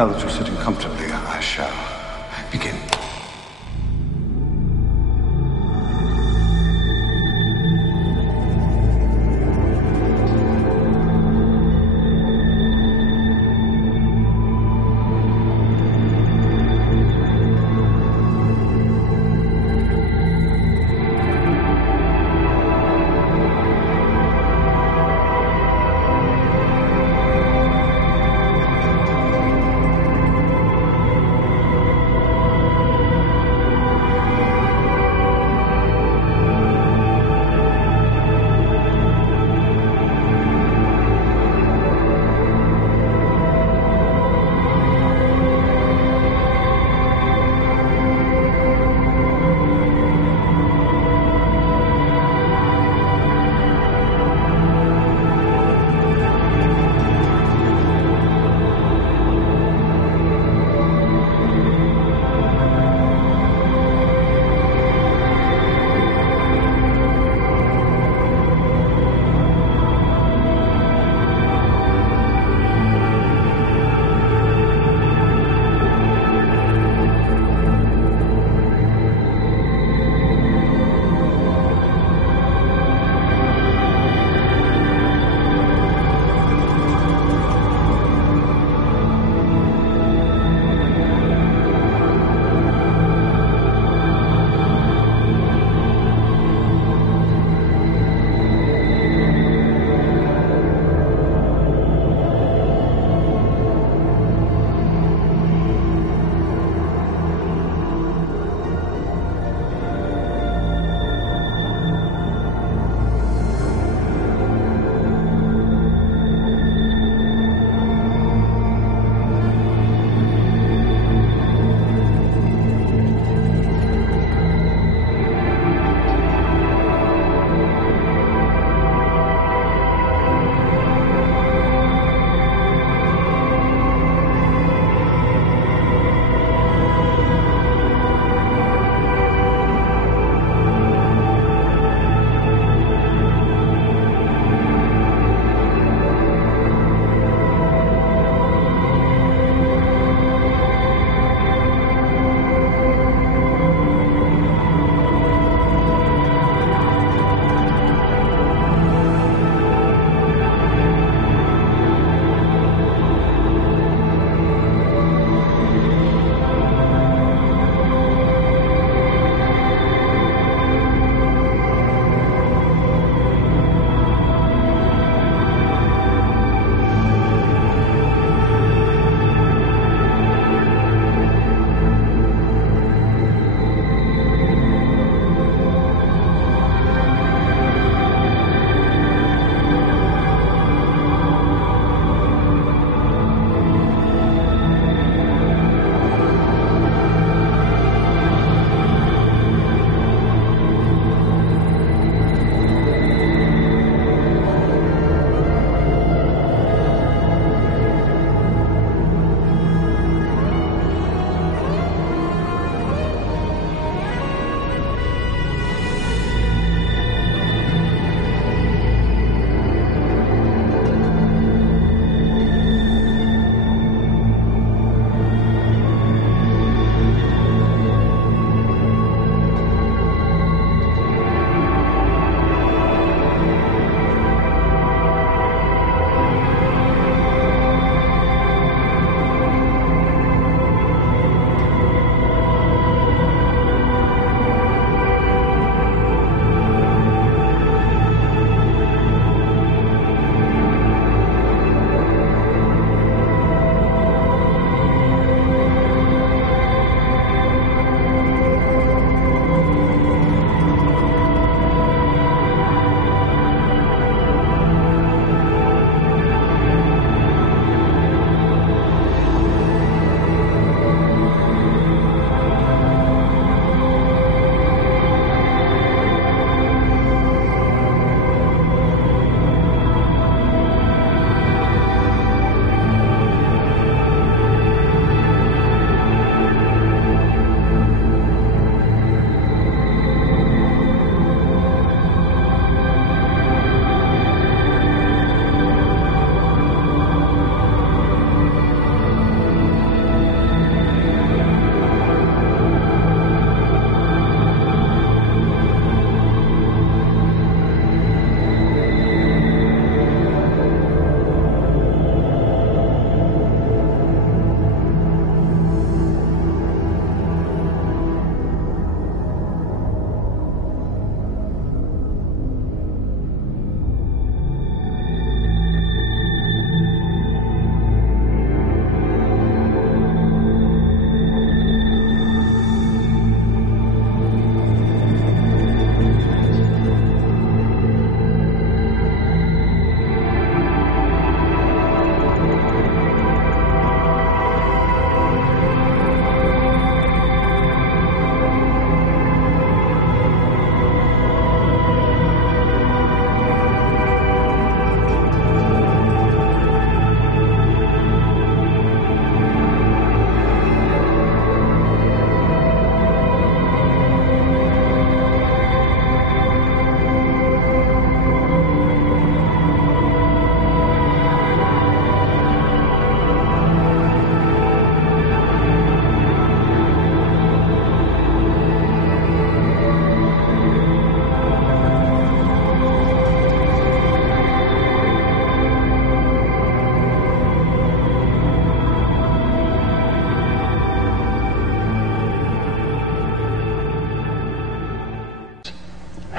Now that you're sitting comfortably, I shall begin.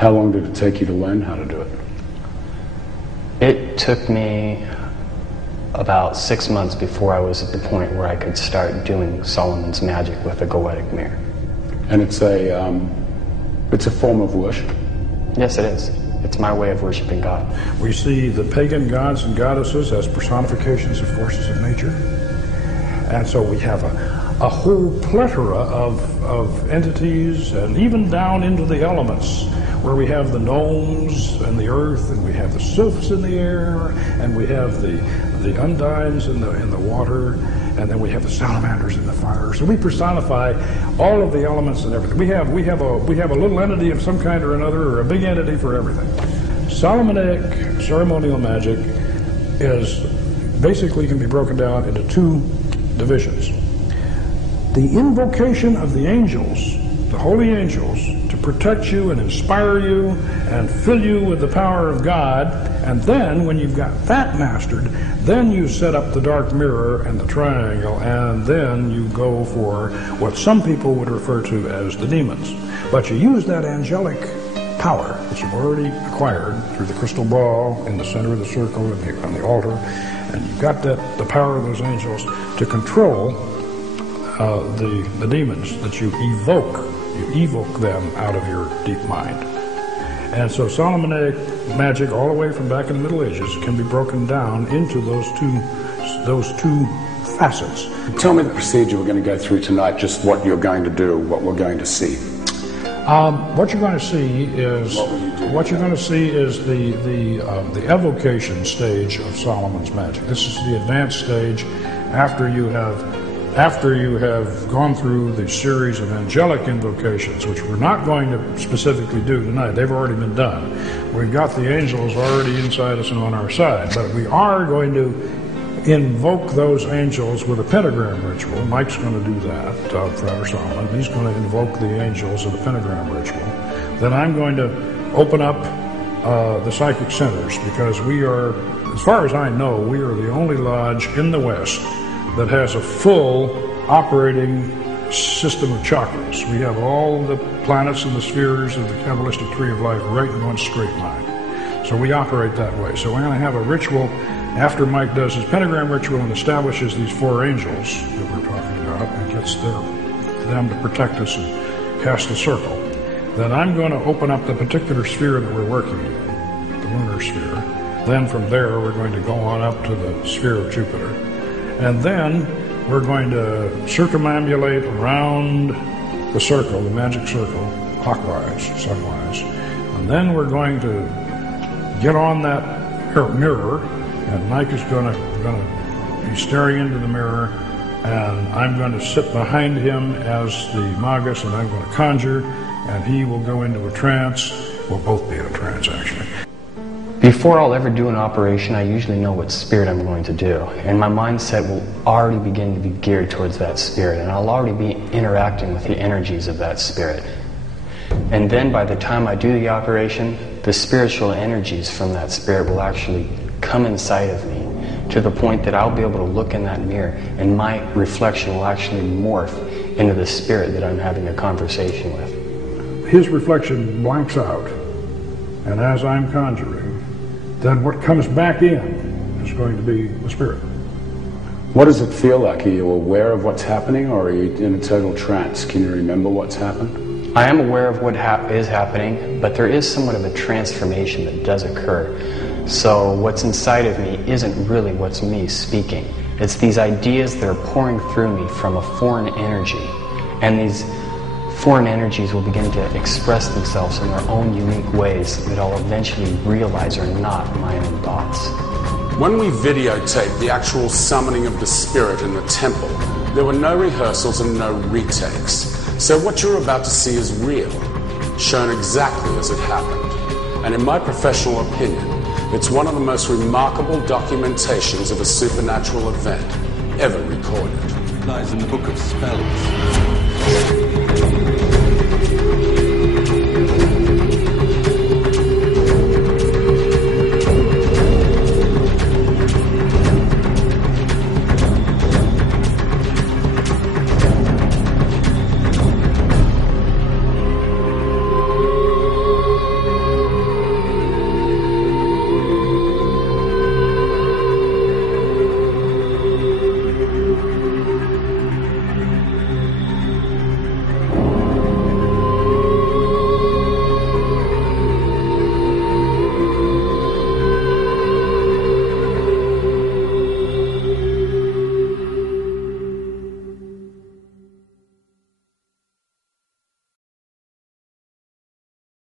How long did it take you to learn how to do it? It took me about 6 months before I was at the point where I could start doing Solomon's magic with a goetic mirror. And it's a form of worship? Yes, it is. It's my way of worshiping God. We see the pagan gods and goddesses as personifications of forces of nature. And so we have a whole plethora of entities, and even down into the elements, where we have the gnomes and the earth, and we have the sylphs in the air, and we have the undines in the water, and then we have the salamanders in the fire. So we personify all of the elements and everything. We have a little entity of some kind or another, or a big entity for everything. Solomonic ceremonial magic is basically can be broken down into two divisions. The invocation of the angels, the holy angels, to protect you and inspire you and fill you with the power of God, and then when you've got that mastered, then you set up the dark mirror and the triangle, and then you go for what some people would refer to as the demons. But you use that angelic power that you've already acquired through the crystal ball in the center of the circle and on the altar, and you've got the power of those angels to control the demons that you evoke. You evoke them out of your deep mind. And so Solomonic magic, all the way from back in the Middle Ages, can be broken down into those two facets. Tell me the procedure we're going to go through tonight, just what you're going to do, what we're going to see. What you're going to see is the evocation stage of Solomon's magic. This is the advanced stage after you have gone through the series of angelic invocations, which we're not going to specifically do tonight. They've already been done. We've got the angels already inside us and on our side, but we are going to invoke those angels with a pentagram ritual. Mike's going to do that, Father Solomon. He's going to invoke the angels of the pentagram ritual. Then I'm going to open up the psychic centers, because we are, as far as I know, we are the only lodge in the West that has a full operating system of chakras. We have all the planets and the spheres of the Kabbalistic tree of life right in one straight line. So we operate that way. So we're going to have a ritual after Mike does his pentagram ritual and establishes these four angels that we're talking about and gets them to protect us and cast a circle. Then I'm going to open up the particular sphere that we're working in, the lunar sphere. Then from there we're going to go on up to the sphere of Jupiter. And then we're going to circumambulate around the circle, the magic circle, clockwise, sunwise. And then we're going to get on that mirror, and Mike is going to be staring into the mirror, and I'm going to sit behind him as the Magus, and I'm going to conjure, and he will go into a trance. We'll both be in a trance, actually. Before I'll ever do an operation, I usually know what spirit I'm going to do, and my mindset will already begin to be geared towards that spirit, and I'll already be interacting with the energies of that spirit. And then by the time I do the operation, the spiritual energies from that spirit will actually come inside of me to the point that I'll be able to look in that mirror, and my reflection will actually morph into the spirit that I'm having a conversation with. His reflection blanks out, and as I'm conjuring, then what comes back in is going to be the spirit. What does it feel like? Are you aware of what's happening, or are you in a total trance? Can you remember what's happened? I am aware of what is happening, but there is somewhat of a transformation that does occur. So what's inside of me isn't really what's me speaking. It's these ideas that are pouring through me from a foreign energy, and these foreign energies will begin to express themselves in their own unique ways that I'll eventually realize are not my own thoughts. When we videotaped the actual summoning of the spirit in the temple, there were no rehearsals and no retakes. So what you're about to see is real, shown exactly as it happened. And in my professional opinion, it's one of the most remarkable documentations of a supernatural event ever recorded. It lies in the Book of Spells.